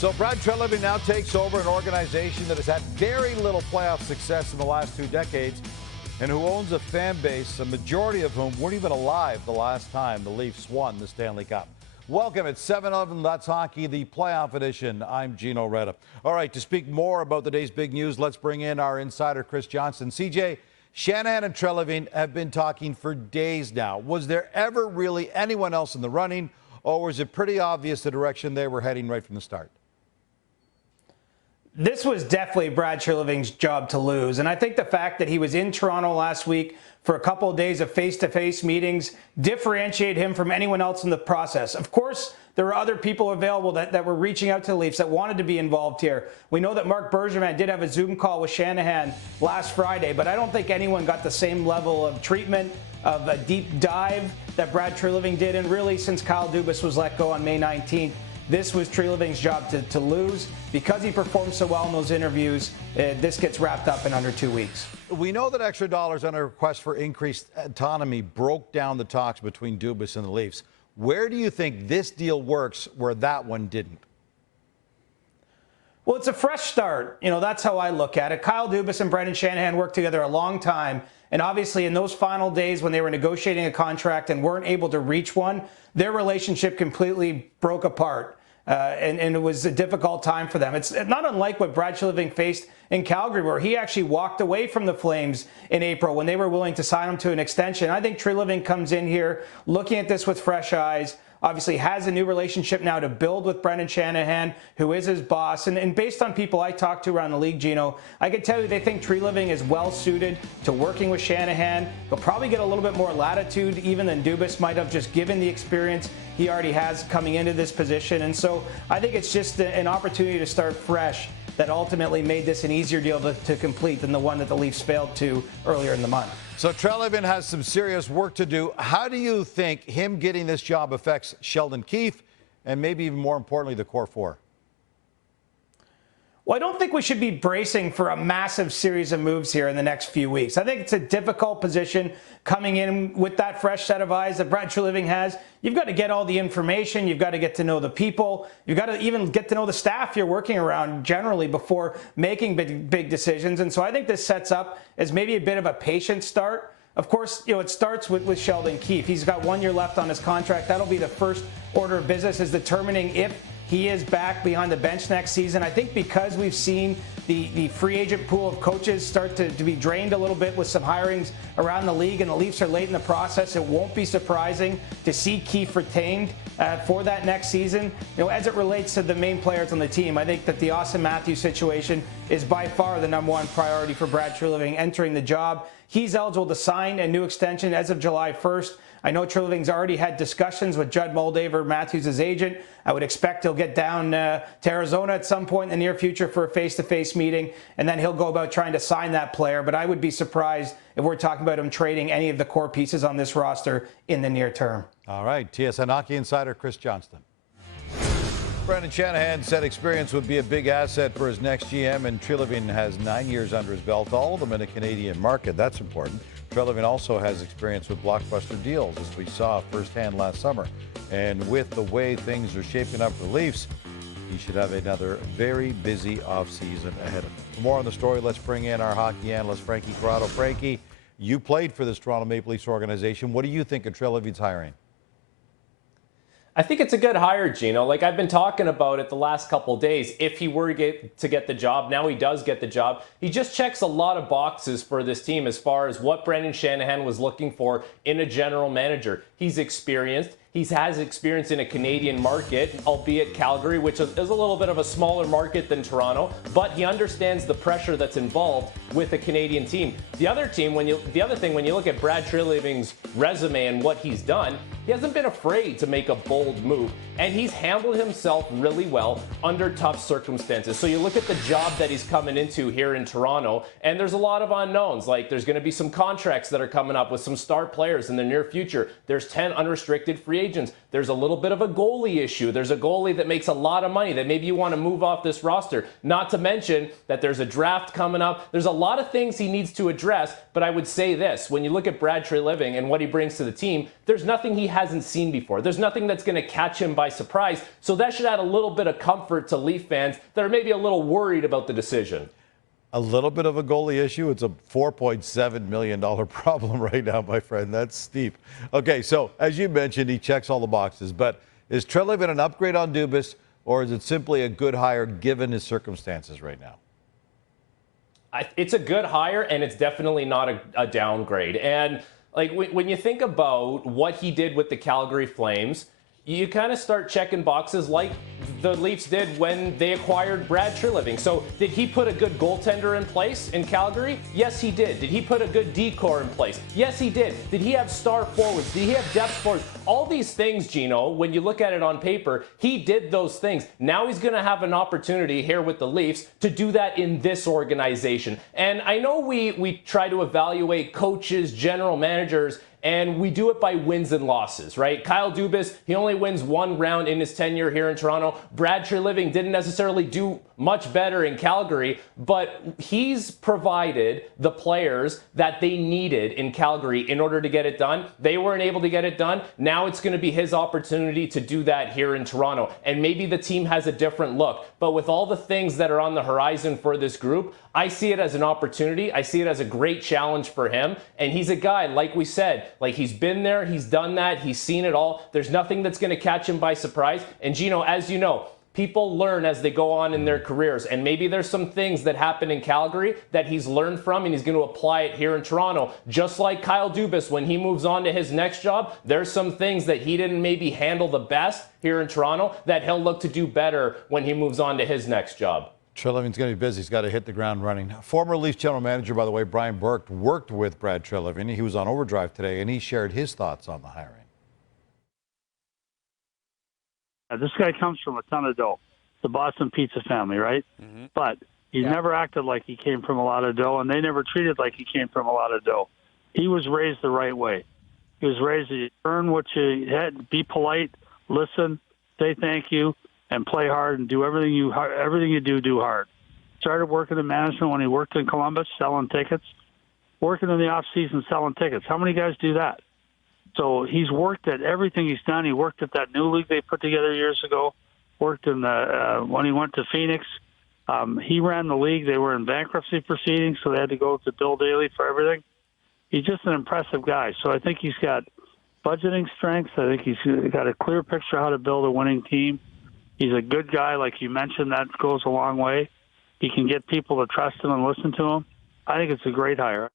So Brad Treliving now takes over an organization that has had very little playoff success in the last 2 decades and who owns a fan base, a majority of whom weren't even alive the last time the Leafs won the Stanley Cup. Welcome at 7-11, That's Hockey, the playoff edition. I'm Gino Reda. All right, to speak more about the day's big news, let's bring in our insider, Chris Johnston. CJ, Shanahan and Treliving have been talking for days now. Was there ever really anyone else in the running, or was it pretty obvious the direction they were heading right from the start? This was definitely Brad Treliving's job to lose. And I think the fact that he was in Toronto last week for a couple of days of face-to-face meetings differentiate him from anyone else in the process. Of course, there were other people available that were reaching out to the Leafs that wanted to be involved here. We know that Mark Bergevin did have a Zoom call with Shanahan last Friday, but I don't think anyone got the same level of treatment, of a deep dive that Brad Treliving did. And really, since Kyle Dubas was let go on May 19th, this was Treliving's job to lose. Because he performed so well in those interviews, this gets wrapped up in under 2 weeks. We know that extra dollars on a request for increased autonomy broke down the talks between Dubas and the Leafs. Where do you think this deal works where that one didn't? Well, it's a fresh start. You know, that's how I look at it. Kyle Dubas and Brendan Shanahan worked together a long time. And obviously, in those final days when they were negotiating a contract and weren't able to reach one, their relationship completely broke apart. And it was a difficult time for them. It's not unlike what Brad Treliving faced in Calgary, where he actually walked away from the Flames in April when they were willing to sign him to an extension. I think Treliving comes in here looking at this with fresh eyes. Obviously has a new relationship now to build with Brendan Shanahan, who is his boss. And based on people I talked to around the league, Gino, I can tell you they think Treliving is well suited to working with Shanahan. He'll probably get a little bit more latitude even than Dubas might have, just given the experience he already has coming into this position. And so I think it's just an opportunity to start fresh that ultimately made this an easier deal to complete than the one that the Leafs failed to earlier in the month. So Treliving has some serious work to do. How do you think him getting this job affects Sheldon Keefe and maybe even more importantly, the core four? Well, I don't think we should be bracing for a massive series of moves here in the next few weeks. I think it's a difficult position coming in with that fresh set of eyes that Brad Treliving has. You've got to get all the information. You've got to get to know the people. You've got to even get to know the staff you're working around generally before making big decisions. And so I think this sets up as maybe a bit of a patient start. Of course, you know, it starts with Sheldon Keefe. He's got 1 year left on his contract. That'll be the first order of business, is determining if he is back behind the bench next season. I think because we've seen the free agent pool of coaches start to be drained a little bit with some hirings around the league, and the Leafs are late in the process, it won't be surprising to see Keefe retained for that next season. You know, as it relates to the main players on the team, I think that the Austin Matthews situation is by far the #1 priority for Brad Treliving entering the job. He's eligible to sign a new extension as of July 1st. I know Treliving's already had discussions with Judd Moldaver, Matthews' agent. I would expect he'll get down to Arizona at some point in the near future for a face-to-face meeting, and then he'll go about trying to sign that player. But I would be surprised if we're talking about him trading any of the core pieces on this roster in the near term. All right, TSN Hockey insider Chris Johnston. Brendan Shanahan said experience would be a big asset for his next GM, and Treliving has 9 years under his belt, all of them in a Canadian market. That's important. Treliving also has experience with blockbuster deals, as we saw firsthand last summer. And with the way things are shaping up for the Leafs, he should have another very busy offseason ahead of him. For more on the story, let's bring in our hockey analyst, Frankie Corrado. Frankie, you played for this Toronto Maple Leafs organization. What do you think of Treliving's hiring? I think it's a good hire, Gino. Like I've been talking about it the last couple of days. If he were to get the job, now he does get the job. He just checks a lot of boxes for this team as far as what Brendan Shanahan was looking for in a general manager. He's experienced. He has experience in a Canadian market, albeit Calgary, which is a little bit of a smaller market than Toronto, but he understands the pressure that's involved with a Canadian team. The other thing, when you look at Brad Treliving's resume and what he's done, he hasn't been afraid to make a bold move, and he's handled himself really well under tough circumstances. So you look at the job that he's coming into here in Toronto, and there's a lot of unknowns. Like there's going to be some contracts that are coming up with some star players in the near future. There's 10 unrestricted free agents. There's a little bit of a goalie issue. There's a goalie that makes a lot of money that maybe you want to move off this roster. Not to mention that there's a draft coming up. There's a lot of things he needs to address, but I would say this. When you look at Brad Treliving and what he brings to the team, there's nothing he hasn't seen before. There's nothing that's going to catch him by surprise. So that should add a little bit of comfort to Leaf fans that are maybe a little worried about the decision. A little bit of a goalie issue. It's a $4.7 million problem right now, my friend. That's steep. Okay, so as you mentioned, he checks all the boxes. But is Treliving an upgrade on Dubas, or is it simply a good hire given his circumstances right now? It's a good hire, and it's definitely not a downgrade. And like when you think about what he did with the Calgary Flames, you kind of start checking boxes like the Leafs did when they acquired Brad Treliving. So did he put a good goaltender in place in Calgary? Yes, he did. Did he put a good D-core in place? Yes, he did. Did he have star forwards? Did he have depth forwards? All these things, Gino, when you look at it on paper, he did those things. Now he's going to have an opportunity here with the Leafs to do that in this organization. And I know we try to evaluate coaches, general managers, and we do it by wins and losses, right? Kyle Dubas, he only wins one round in his tenure here in Toronto. Brad Treliving didn't necessarily do much better in Calgary, but he's provided the players that they needed in Calgary in order to get it done. They weren't able to get it done. Now it's going to be his opportunity to do that here in Toronto. And maybe the team has a different look. But with all the things that are on the horizon for this group, I see it as an opportunity. I see it as a great challenge for him. And he's a guy, like we said, like he's been there, he's done that, he's seen it all. There's nothing that's going to catch him by surprise. And Gino, as you know, people learn as they go on in their careers. And maybe there's some things that happen in Calgary that he's learned from and he's going to apply it here in Toronto. Just like Kyle Dubas, when he moves on to his next job, there's some things that he didn't maybe handle the best here in Toronto that he'll look to do better when he moves on to his next job. Treliving's going to be busy. He's got to hit the ground running. Former Leafs general manager, by the way, Brian Burke, worked with Brad Treliving. He was on overdrive today, and he shared his thoughts on the hiring. This guy comes from a ton of dough, the Boston Pizza family, right? Mm-hmm. But he never acted like he came from a lot of dough, and they never treated like he came from a lot of dough. He was raised the right way. He was raised to earn what you had, be polite, listen, say thank you, and play hard and do everything you do hard. Started working in management when he worked in Columbus, selling tickets, working in the off season selling tickets. How many guys do that? So he's worked at everything he's done. He worked at that new league they put together years ago. Worked in the when he went to Phoenix. He ran the league. They were in bankruptcy proceedings, so they had to go to Bill Daly for everything. He's just an impressive guy. So I think he's got budgeting strengths. I think he's got a clear picture of how to build a winning team. He's a good guy, like you mentioned. That goes a long way. He can get people to trust him and listen to him. I think it's a great hire.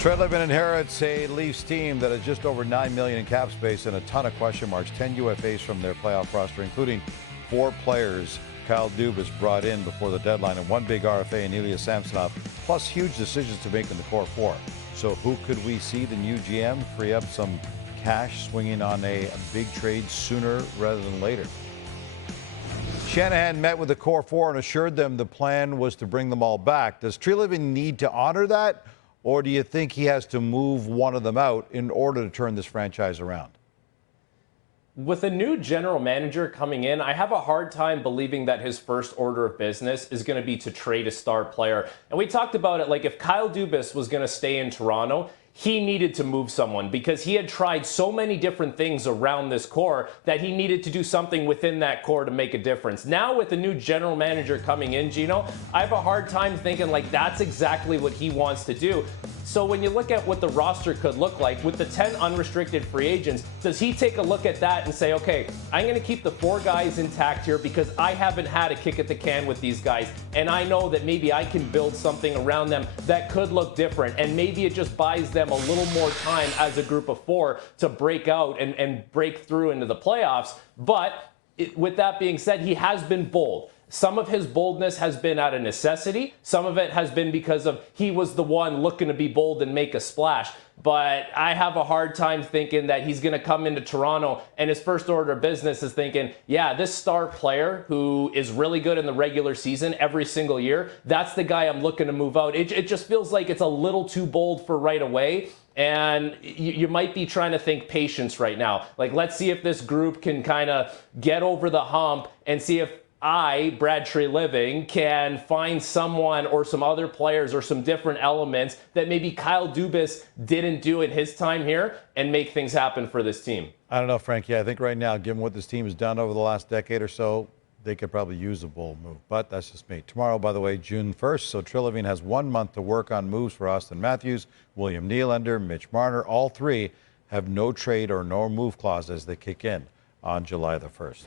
Treliving inherits a Leafs team that has just over $9 million in cap space and a ton of question marks. 10 UFAs from their playoff roster, including 4 players Kyle Dubas brought in before the deadline, and 1 big RFA in Ilya Samsonov, plus huge decisions to make in the core 4. So who could we see the new GM free up some cash swinging on a big trade sooner rather than later? Shanahan met with the core 4 and assured them the plan was to bring them all back. Does Treliving need to honor that? Or do you think he has to move one of them out in order to turn this franchise around? With a new general manager coming in, I have a hard time believing that his first order of business is going to be to trade a star player. And we talked about it, like if Kyle Dubas was going to stay in Toronto, he needed to move someone because he had tried so many different things around this core that he needed to do something within that core to make a difference. Now with the new general manager coming in, Gino, I have a hard time thinking like that's exactly what he wants to do. So when you look at what the roster could look like with the 10 unrestricted free agents, does he take a look at that and say, okay, I'm going to keep the 4 guys intact here because I haven't had a kick at the can with these guys, and I know that maybe I can build something around them that could look different, and maybe it just buys them a little more time as a group of 4 to break out and break through into the playoffs. But with that being said, he has been bold. Some of his boldness has been out of necessity. Some of it has been because of he was the one looking to be bold and make a splash. but I have a hard time thinking that he's going to come into Toronto and his first order of business is thinking, yeah, this star player who is really good in the regular season every single year, that's the guy I'm looking to move out. It just feels like it's a little too bold for right away. And you might be trying to think patience right now. Like, let's see if this group can kind of get over the hump and see if Brad Treliving, can find someone or some other players or some different elements that maybe Kyle Dubas didn't do in his time here and make things happen for this team. I don't know, Frankie. I think right now, given what this team has done over the last decade or so, they could probably use a bold move. But that's just me. Tomorrow, by the way, June 1st, so Treliving has 1 month to work on moves for Austin Matthews, William Nylander, Mitch Marner. All three have no trade or no move clauses that kick in on July the 1st.